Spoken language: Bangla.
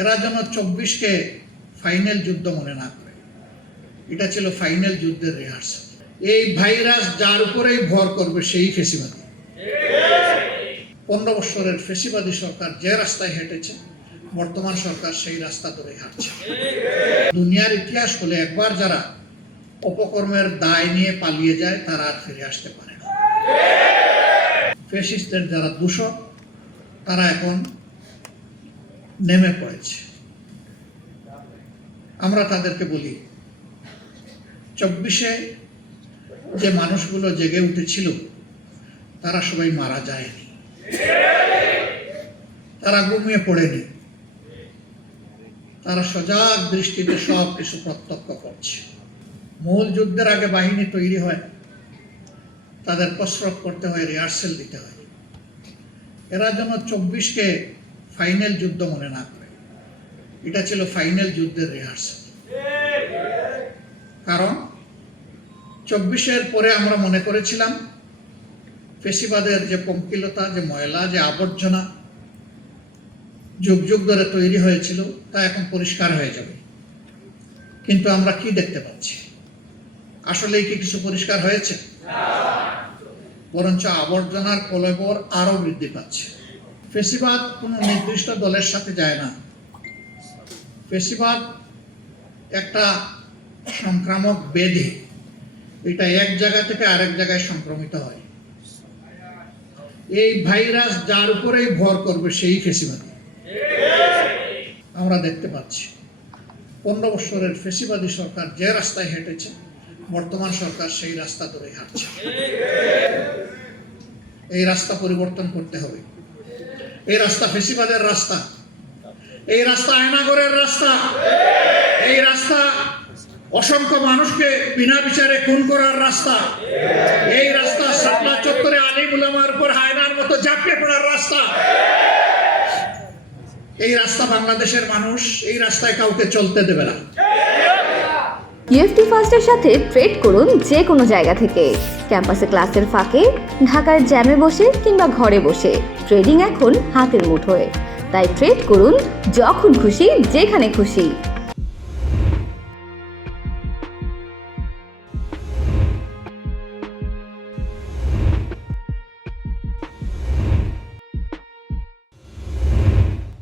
এরা যেন 24কে ফাইনাল যুদ্ধ মনে না করে। এটা ছিল ফাইনাল যুদ্ধের রিহার্সাল। এই ভাইরাস যার উপরেই ভর করবে সেই ফেসিবাদী। 15 বছরের ফেসিবাদী সরকার যে রাস্তায় হেঁটেছে, বর্তমান সরকার সেই রাস্তা ধরে হাঁটছে। দুনিয়ার ইতিহাস হলে একবার যারা অপকর্মের দায় নিয়ে পালিয়ে যায় তারা আর ফিরে আসতে পারে না। ফ্যাসিস্টদের যারা দূষক তারা এখন নেমে পড়েছে। আমরা তাদেরকে বলি, 24-এ যে মানুষগুলো জেগে উঠেছিল তারা সবাই মারা যায়নি, তারা ঘুমিয়ে পড়েনি, তারা সজাগ দৃষ্টিতে সব কিছু প্রত্যক্ষ করছে। মূল যুদ্ধের আগে বাহিনী তৈরি হয়, তাদের কসরত করতে হয়, রিহার্সেল দিতে হয়। এরা যেন 24কে ফাইনাল যুদ্ধ মনে না করে। এটা ছিল ফাইনাল যুদ্ধের রিহার্সাল। কারণ 24-এর পরে আমরা মনে করেছিলাম ফেসিবাদের যে পঙ্কিলতা, যে ময়লা, যে আবর্জনা যুগ যুগ ধরে তৈরি হয়েছিল তা এখন পরিষ্কার হয়ে যাবে। কিন্তু আমরা কি দেখতে পাচ্ছি? আসলেই কি কিছু পরিষ্কার হয়েছে? বরঞ্চ আবর্জনার কলেবর আরো বৃদ্ধি পাচ্ছে। ফেসিবাদ কোনো নির্দিষ্ট দলের সাথে যায় না। ফেসিবাদ একটা সংক্রামক ব্যাধি, এটা এক জায়গা থেকে আরেক জায়গায় সংক্রমিত হয়। এই ভাইরাস যার উপরেই ভর করবে সেই ফেসিবাদী। আমরা দেখতে পাচ্ছি 15 বছরের ফেসিবাদী সরকার যে রাস্তায় হেঁটেছে, বর্তমান সরকার সেই রাস্তা ধরে হাঁটছে। এই রাস্তা পরিবর্তন করতে হবে। এই রাস্তা ফেসিবাদের রাস্তা, এই রাস্তা আয়নাগরের রাস্তা, এই রাস্তা অসংখ্য মানুষকে বিনা বিচারে খুন করার রাস্তা, এই রাস্তা শাপলা চত্বরে আলিম উলামার উপর হায়নার মতো ঝাঁপিয়ে পড়ার রাস্তা। এই রাস্তা বাংলাদেশের মানুষ এই রাস্তায় কাউকে চলতে দেবে না। ইউএফটি ফার্স্টের সাথে ট্রেড করুন যে কোনো জায়গা থেকে। ক্যাম্পাসে ক্লাসের ফাঁকে, ঢাকার জ্যামে বসে কিংবা ঘরে বসে ট্রেডিং এখন হাতের মুঠোয়। তাই ট্রেড করুন যখন খুশি, যেখানে খুশি।